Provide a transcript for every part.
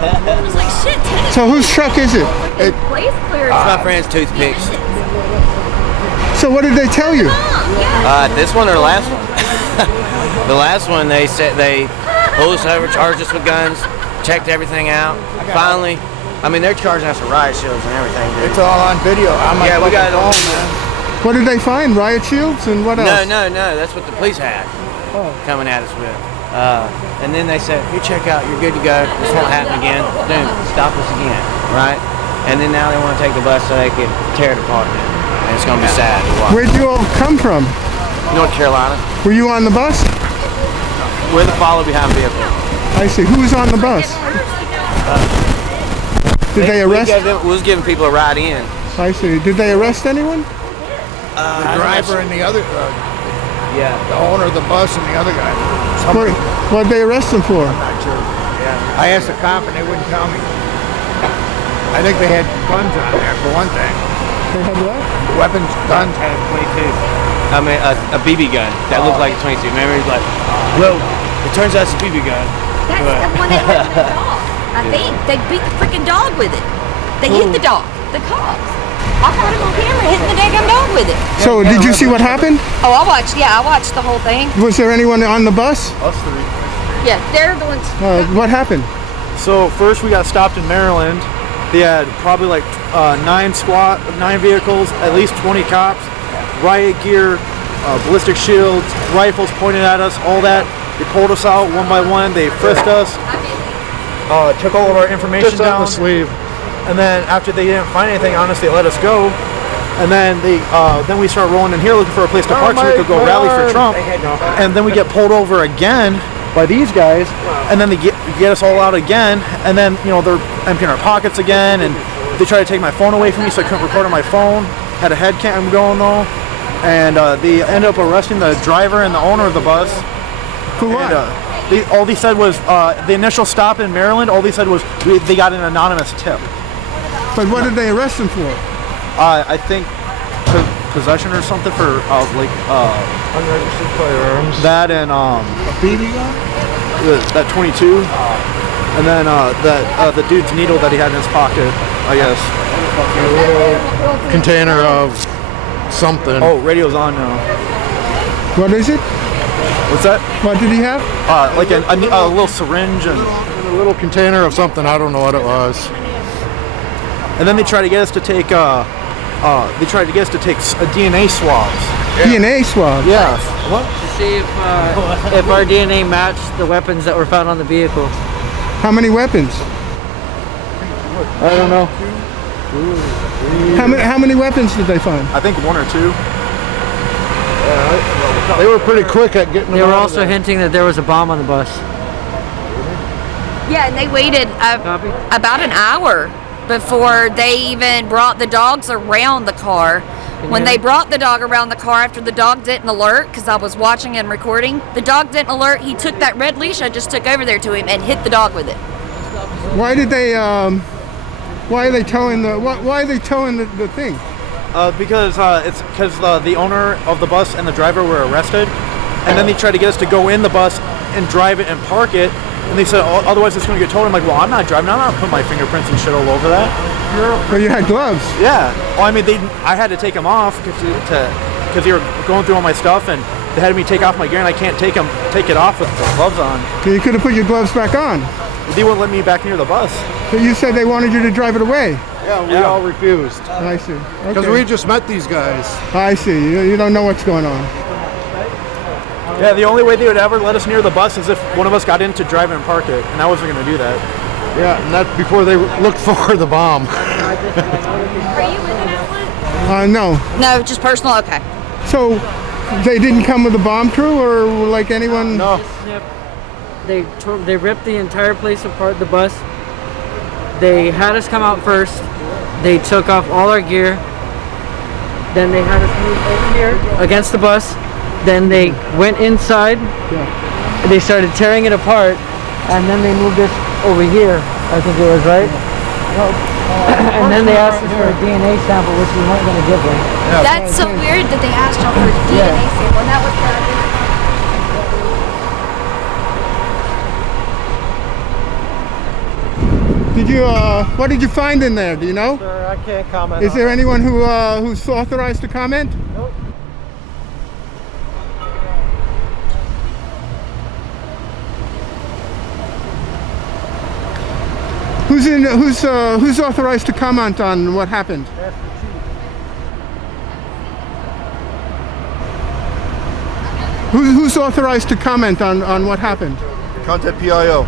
I was like, shit, tennis. So whose truck is it? Place cleared. It's my friend's toothpicks. So what did they tell you? This one or the last one? The last one, they said they pulled us over, charged us with guns, checked everything out. Finally, I mean, they're charging us with riot shields and everything, dude. It's all on video. Yeah, we got it all, man. What did they find? Riot shields and what else? No. That's what the police had coming at us with. And then they said, "You check out. You're good to go. This won't happen again." Boom, stop us again, right? And then now they want to take the bus so they can tear it apart. And it's gonna be sad to watch. Where'd you all come from? North Carolina. Were you on the bus? We're the follow behind vehicle. I see. Who was on the bus? Did they arrest? We was giving people a ride in. I see. Did they arrest anyone? The driver and the other, Yeah. the owner of the bus and the other guy. What'd they arrest them for? I'm not sure. Yeah. I asked the cop and they wouldn't tell me. I think they had guns on there for one thing. They had what? Weapons, guns. Had a 22. I mean, a BB gun that looked like a 22. Remember, he's like, well, it turns out it's a BB gun. That's the one that hit the dog. I think they beat the freaking dog with it. They hit the dog. The cops. I caught him on camera hitting the daggum dog with it. So did you see what happened? Oh, I watched the whole thing. Was there anyone on the bus? Us three. Yeah, they're the ones. What happened? So first we got stopped in Maryland. They had probably like 9 vehicles, at least 20 cops, riot gear, ballistic shields, rifles pointed at us, all that. They pulled us out one by one. They frisked us, took all of our information Just on down the sleeve. and then after they didn't find anything on us, they let us go. And then then we start rolling in here looking for a place to park so we could go rally for Trump. And then we get pulled over again by these guys, and then they get us all out again. And then they're emptying our pockets again, and they try to take my phone away from me, so I couldn't record on my phone. Had a head cam going though, and they ended up arresting the driver and the owner of the bus. For what? All they said was the initial stop in Maryland. All they said was they got an anonymous tip. But what did they arrest him for? I think possession or something for Unregistered firearms. that and A BB gun? that 22, and then the dude's needle that he had in his pocket, I guess. Container of something. Oh, radio's on now. What is it? What's that? What did he have? Like a little syringe, and A little container of something. I don't know what it was. then they tried to get us to take DNA swabs. DNA swab. Yeah. To see if our DNA matched the weapons that were found on the vehicle. How many weapons? I don't know. How many weapons did they find? I think 1 or 2. They were pretty quick at getting They them were out of also there. hinting that there was a bomb on the bus. Yeah, and they waited Copy. about an hour before they even brought the dogs around the car. When they brought the dog around the car after the dog didn't alert, because I was watching and recording, the dog didn't alert. He took that red leash I just took over there to him and hit the dog with it. Why did they? Why are they towing the? Why are they towing the thing? Because the owner of the bus and the driver were arrested, and then they tried to get us to go in the bus and drive it and park it, and they said otherwise it's going to get towed. I'm like, well, I'm not driving. I'm not putting my fingerprints and shit all over that. Well, you had gloves. Yeah. Well, I mean, I had to take them off because they were going through all my stuff, and they had me take off my gear, and I can't take it off with the gloves on. So you could have put your gloves back on. They wouldn't let me back near the bus. But you said they wanted you to drive it away. Yeah, we all refused. I see. Because Okay. we just met these guys. I see. You don't know what's going on. Yeah, the only way they would ever let us near the bus is if one of us got in to drive it and park it, and I wasn't going to do that. Yeah, and that's before they looked for the bomb. Are you with it at one? No. No, just personal. Okay. So they didn't come with a bomb crew or like anyone? No. They ripped the entire place apart, the bus. They had us come out first. They took off all our gear. Then they had us move over here against the bus. Then they went inside. They started tearing it apart, and then they moved us over here. I think it was right. And then they asked us for a DNA sample, which we weren't going to give them. That's so weird that they asked y'all for a DNA sample, and that was the what did you find in there? Do you know? Sir, I can't comment. Is there anyone who's authorized to comment? Nope. Who's authorized to comment on what happened? That's the chief. Who's authorized to comment on what happened? Contact PIO.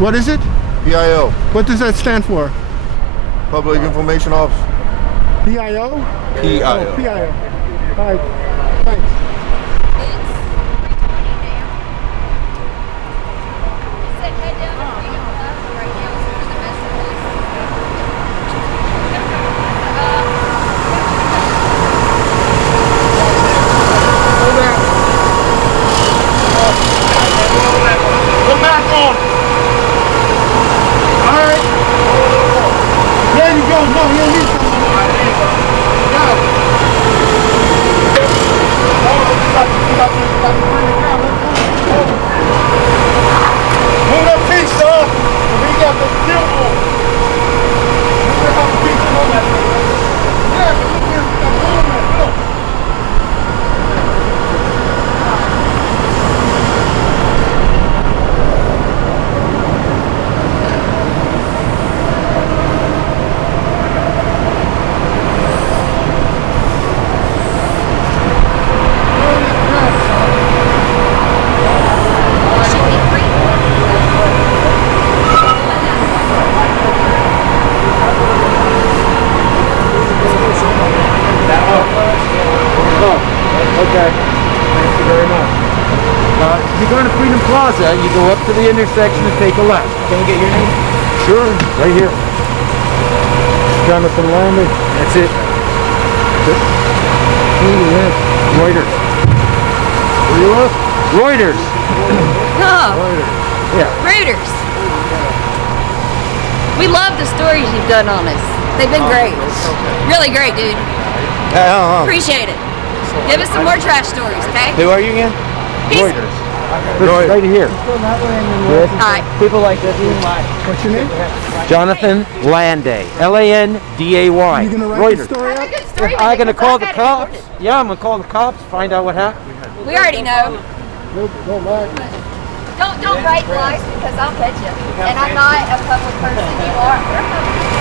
What is it? PIO. What does that stand for? Public Information Office. PIO? PIO. Oh, PIO. All right. Thanks. You go up to the intersection and take a left. Can we get your name? Sure, right here. Jonathan Landry. That's it. Reuters. Where you at? Reuters. Oh, Yeah. Reuters. We love the stories you've done on us. They've been great. Really great, dude. Appreciate it. Give us some more trash stories, okay? Who are you again? Peace. Reuters. Right here. Hi. People like that. What's your name? Jonathan Landay. Landay. You gonna write the Reuters. story up? Good story. I'm gonna call the cops. Yeah, I'm gonna call the cops. Find out what happened. We already know. Go back. Don't write lies because I'll catch you. And I'm not a public person. You are.